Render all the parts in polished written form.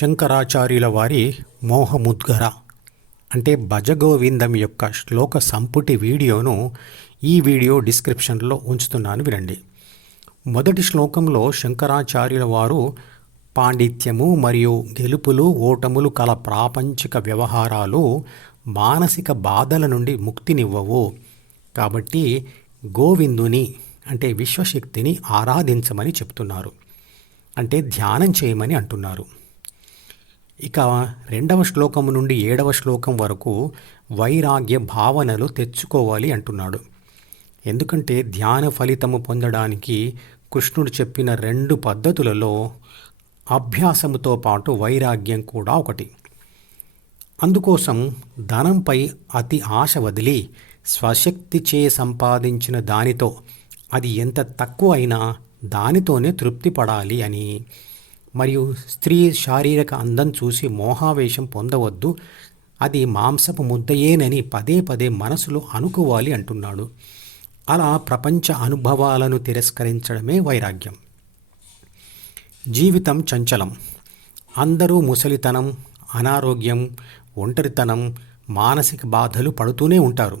శంకరాచార్యుల వారి మోహముద్గర అంటే భజగోవిందం యొక్క శ్లోక సంపుటి వీడియోను ఈ వీడియో డిస్క్రిప్షన్లో ఉంచుతున్నాను, వినండి. మొదటి శ్లోకంలో శంకరాచార్యుల వారు పాండిత్యము మరియు గెలుపులు ఓటములు కల ప్రాపంచిక వ్యవహారాలు మానసిక బాధల నుండి ముక్తినివ్వవు, కాబట్టి గోవిందుని అంటే విశ్వశక్తిని ఆరాధించమని చెప్తున్నారు, అంటే ధ్యానం చేయమని అంటున్నారు. ఇక 2వ శ్లోకం నుండి 7వ శ్లోకం వరకు వైరాగ్య భావనలు తెచ్చుకోవాలి అంటున్నాడు. ఎందుకంటే ధ్యాన ఫలితము పొందడానికి కృష్ణుడు చెప్పిన 2 పద్ధతులలో అభ్యాసముతో పాటు వైరాగ్యం కూడా ఒకటి. అందుకోసం ధనంపై అతి ఆశ వదిలి స్వశక్తిచే సంపాదించిన దానితో, అది ఎంత తక్కువ అయినా దానితోనే తృప్తి పడాలి అని, మరియు స్త్రీ శారీరక అందం చూసి మోహావేశం పొందవద్దు, అది మాంసపు ముద్దయేనని పదే పదే మనసులో అనుకోవాలి అంటున్నాడు. అలా ప్రపంచ అనుభవాలను తిరస్కరించడమే వైరాగ్యం. జీవితం చంచలం. అందరూ ముసలితనం, అనారోగ్యం, ఒంటరితనం, మానసిక బాధలు పడుతూనే ఉంటారు.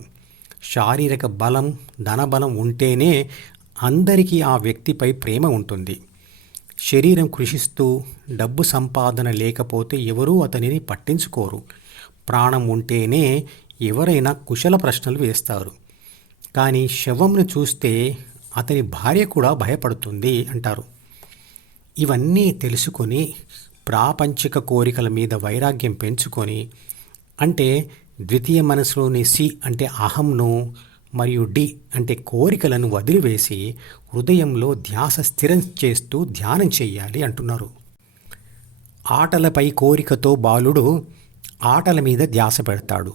శారీరక బలం, ధనబలం ఉంటేనే అందరికీ ఆ వ్యక్తిపై ప్రేమ ఉంటుంది. శరీరం కృషిస్తూ డబ్బు సంపాదన లేకపోతే ఎవరూ అతనిని పట్టించుకోరు. ప్రాణం ఉంటేనే ఎవరైనా కుశల ప్రశ్నలు వేస్తారు. కానీ శవంను చూస్తే అతని భార్య కూడా భయపడుతుంది అంటారు. ఇవన్నీ తెలుసుకొని ప్రాపంచిక కోరికల మీద వైరాగ్యం పెంచుకొని, అంటే ద్వితీయ మనసులోని సి అంటే అహంను మరియు డి అంటే కోరికలను వదిలివేసి హృదయంలో ధ్యాస స్థిరం చేస్తూ ధ్యానం చెయ్యాలి అంటున్నారు. ఆటలపై కోరికతో బాలుడు ఆటల మీద ధ్యాస పెడతాడు.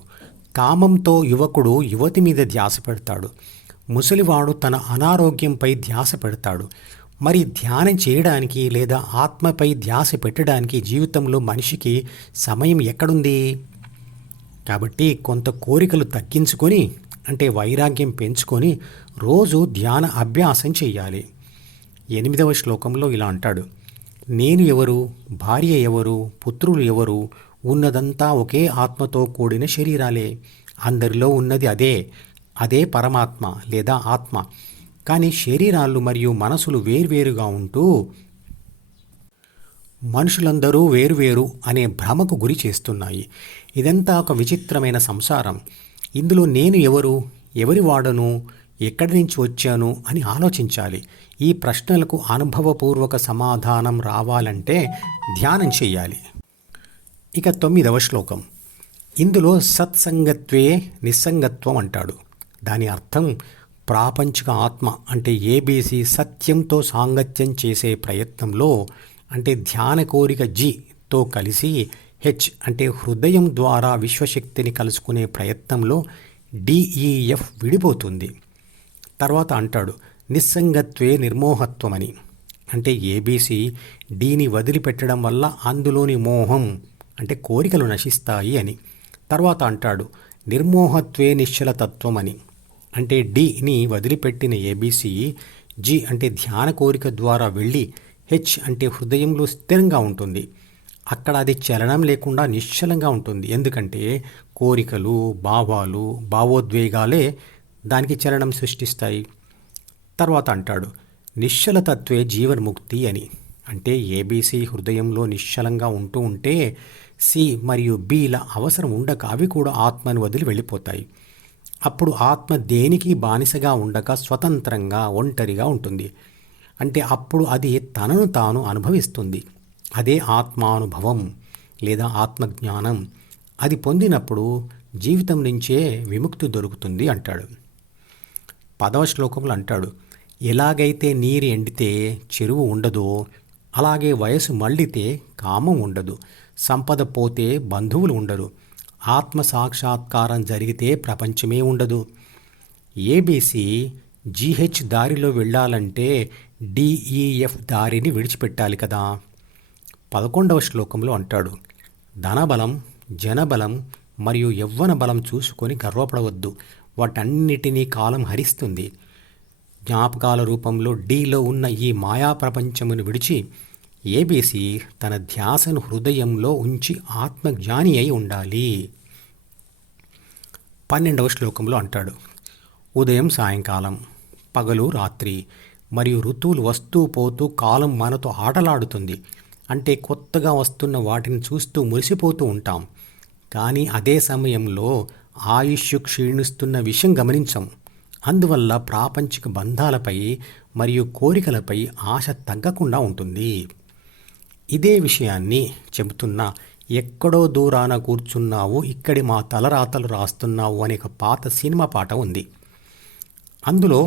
కామంతో యువకుడు యువతి మీద ధ్యాస పెడతాడు. ముసలివాడు తన అనారోగ్యంపై ధ్యాస పెడతాడు. మరి ధ్యానం చేయడానికి లేదా ఆత్మపై ధ్యాస పెట్టడానికి జీవితంలో మనిషికి సమయం ఎక్కడుంది? కాబట్టి కొంత కోరికలు తగ్గించుకొని, అంటే వైరాగ్యం పెంచుకొని రోజు ధ్యాన అభ్యాసం చెయ్యాలి. 8వ శ్లోకంలో ఇలా అంటాడు: నేను ఎవరు, భార్య ఎవరు, పుత్రులు ఎవరు, ఉన్నదంతా ఒకే ఆత్మతో కూడిన శరీరాలే. అందరిలో ఉన్నది అదే పరమాత్మ లేదా ఆత్మ. కానీ శరీరాలు మరియు మనసులు వేర్వేరుగా ఉంటూ మనుషులందరూ వేరువేరు అనే భ్రమకు గురి చేస్తున్నాయి. ఇదంతా ఒక విచిత్రమైన సంసారం. ఇందులో నేను ఎవరు, ఎవరి వాడను, ఎక్కడి నుంచి వచ్చాను అని ఆలోచించాలి. ఈ ప్రశ్నలకు అనుభవపూర్వక సమాధానం రావాలంటే ధ్యానం చెయ్యాలి. ఇక 9వ శ్లోకం. ఇందులో సత్సంగత్వే నిస్సంగత్వం అంటాడు. దాని అర్థం ప్రాపంచిక ఆత్మ అంటే ఏబీసీ సత్యంతో సాంగత్యం చేసే ప్రయత్నంలో, అంటే ధ్యాన కోరిక జితో కలిసి హెచ్ అంటే హృదయం ద్వారా విశ్వశక్తిని కలుసుకునే ప్రయత్నంలో డిఈఎఫ్ విడిపోతుంది. తర్వాత అంటాడు నిస్సంగత్వే నిర్మోహత్వం అని. అంటే ఏబీసీ డీని వదిలిపెట్టడం వల్ల అందులోని మోహం అంటే కోరికలు నశిస్తాయి అని. తర్వాత అంటాడు నిర్మోహత్వే నిశ్చలతత్వం అని. అంటే డిని వదిలిపెట్టిన ఏబీసీ జి అంటే ధ్యాన కోరిక ద్వారా వెళ్ళి హెచ్ అంటే హృదయంలో స్థిరంగా ఉంటుంది. అక్కడ అది చలనం లేకుండా నిశ్చలంగా ఉంటుంది. ఎందుకంటే కోరికలు, భావాలు, భావోద్వేగాలే దానికి చలనం సృష్టిస్తాయి. తర్వాత అంటాడు నిశ్చలతత్వే జీవన్ముక్తి అని. అంటే ఏబీసీ హృదయంలో నిశ్చలంగా ఉంటే సి మరియు బిల అవసరం ఉండక అవి కూడా ఆత్మను వదిలి వెళ్ళిపోతాయి. అప్పుడు ఆత్మ దేనికి బానిసగా ఉండక స్వతంత్రంగా ఒంటరిగా ఉంటుంది. అంటే అప్పుడు అది తనను తాను అనుభవిస్తుంది. అదే ఆత్మానుభవం లేదా ఆత్మజ్ఞానం. అది పొందినప్పుడు జీవితం నుంచే విముక్తి దొరుకుతుంది అంటాడు. 10వ శ్లోకంలో అంటాడు ఎలాగైతే నీరు ఎండితే చెరువు ఉండదో, అలాగే వయసు మళ్ళితే కామం ఉండదు, సంపద పోతే బంధువులు ఉండరు, ఆత్మ సాక్షాత్కారం జరిగితే ప్రపంచమే ఉండదు. ఏబీసీ జీహెచ్ దారిలో వెళ్ళాలంటే డిఈఎఫ్ దారిని విడిచిపెట్టాలి కదా. 11వ శ్లోకంలో అంటాడు ధనబలం, జనబలం మరియు యవ్వన బలం చూసుకొని గర్వపడవద్దు, వాటన్నిటినీ కాలం హరిస్తుంది. జ్ఞాపకాల రూపంలో డీలో ఉన్న ఈ మాయా ప్రపంచమును విడిచి ఏబీసీ తన ధ్యాసను హృదయంలో ఉంచి ఆత్మజ్ఞాని అయి ఉండాలి. 12వ శ్లోకంలో అంటాడు, ఉదయం సాయంకాలం, పగలు రాత్రి మరియు ఋతువులు వస్తూ పోతూ కాలం మనతో ఆటలాడుతుంది. అంటే కొత్తగా వస్తున్న వాటిని చూస్తూ మురిసిపోతూ ఉంటాం. కానీ అదే సమయంలో ఆయుష్ క్షీణిస్తున్న విషయం గమనించం. అందువల్ల ప్రాపంచిక బంధాలపై మరియు కోరికలపై ఆశ తగ్గకుండా ఉంటుంది. ఇదే విషయాన్ని చెబుతున్న ఎక్కడో దూరాన కూర్చున్నావు, ఇక్కడి మా తలరాతలు రాస్తున్నావు అనే ఒక పాత సినిమా పాట ఉంది. అందులో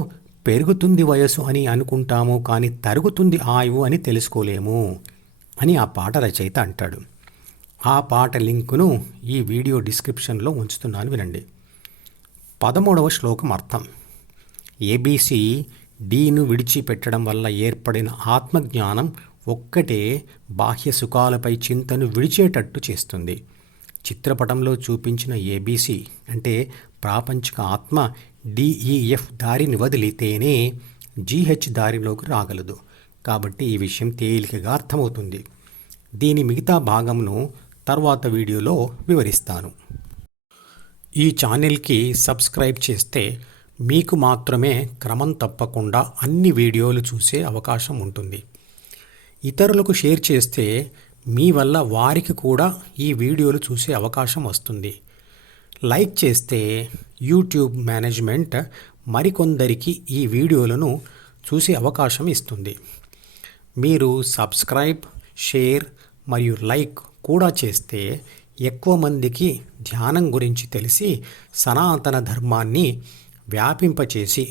పెరుగుతుంది వయసు అని అనుకుంటాము, కానీ తరుగుతుంది ఆయువు అని తెలుసుకోలేము అని ఆ పాట రచయిత అంటాడు. ఆ పాట లింకును ఈ వీడియో డిస్క్రిప్షన్లో ఉంచుతున్నాను, వినండి. 13వ శ్లోకం అర్థం. ఏబీసీ డీను విడిచిపెట్టడం వల్ల ఏర్పడిన ఆత్మజ్ఞానం ఒక్కటే బాహ్య సుఖాలపై చింతను విడిచేటట్టు చేస్తుంది. చిత్రపటంలో చూపించిన ఏబీసీ అంటే ప్రాపంచిక ఆత్మ డిఈఎఫ్ దారిని వదిలితేనే జీహెచ్ దారిలోకి రాగలదు. కాబట్టి ఈ విషయం తేలికగా అర్థమవుతుంది. దీని మిగతా భాగంను తర్వాత వీడియోలో వివరిస్తాను. ఈ ఛానల్కి సబ్స్క్రైబ్ చేస్తే మీకు మాత్రమే క్రమం తప్పకుండా అన్ని వీడియోలు చూసే అవకాశం ఉంటుంది. ఇతరులకు షేర్ చేస్తే మీ వల్ల వారికి కూడా ఈ వీడియోలు చూసే అవకాశం వస్తుంది. లైక్ చేస్తే యూట్యూబ్ మేనేజ్మెంట్ మరికొందరికి ఈ వీడియోలను చూసే అవకాశం ఇస్తుంది. మీరు సబ్స్క్రైబ్, షేర్ మరియు లైక్ కూడా చేస్తే ఎక్కువ మందికి ధ్యానం గురించి తెలిసి సనాతన ధర్మాన్ని వ్యాపింపచేసి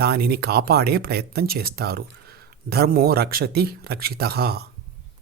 దానిని కాపాడే ప్రయత్నం చేస్తారు. ధర్మో రక్షతి రక్షితః.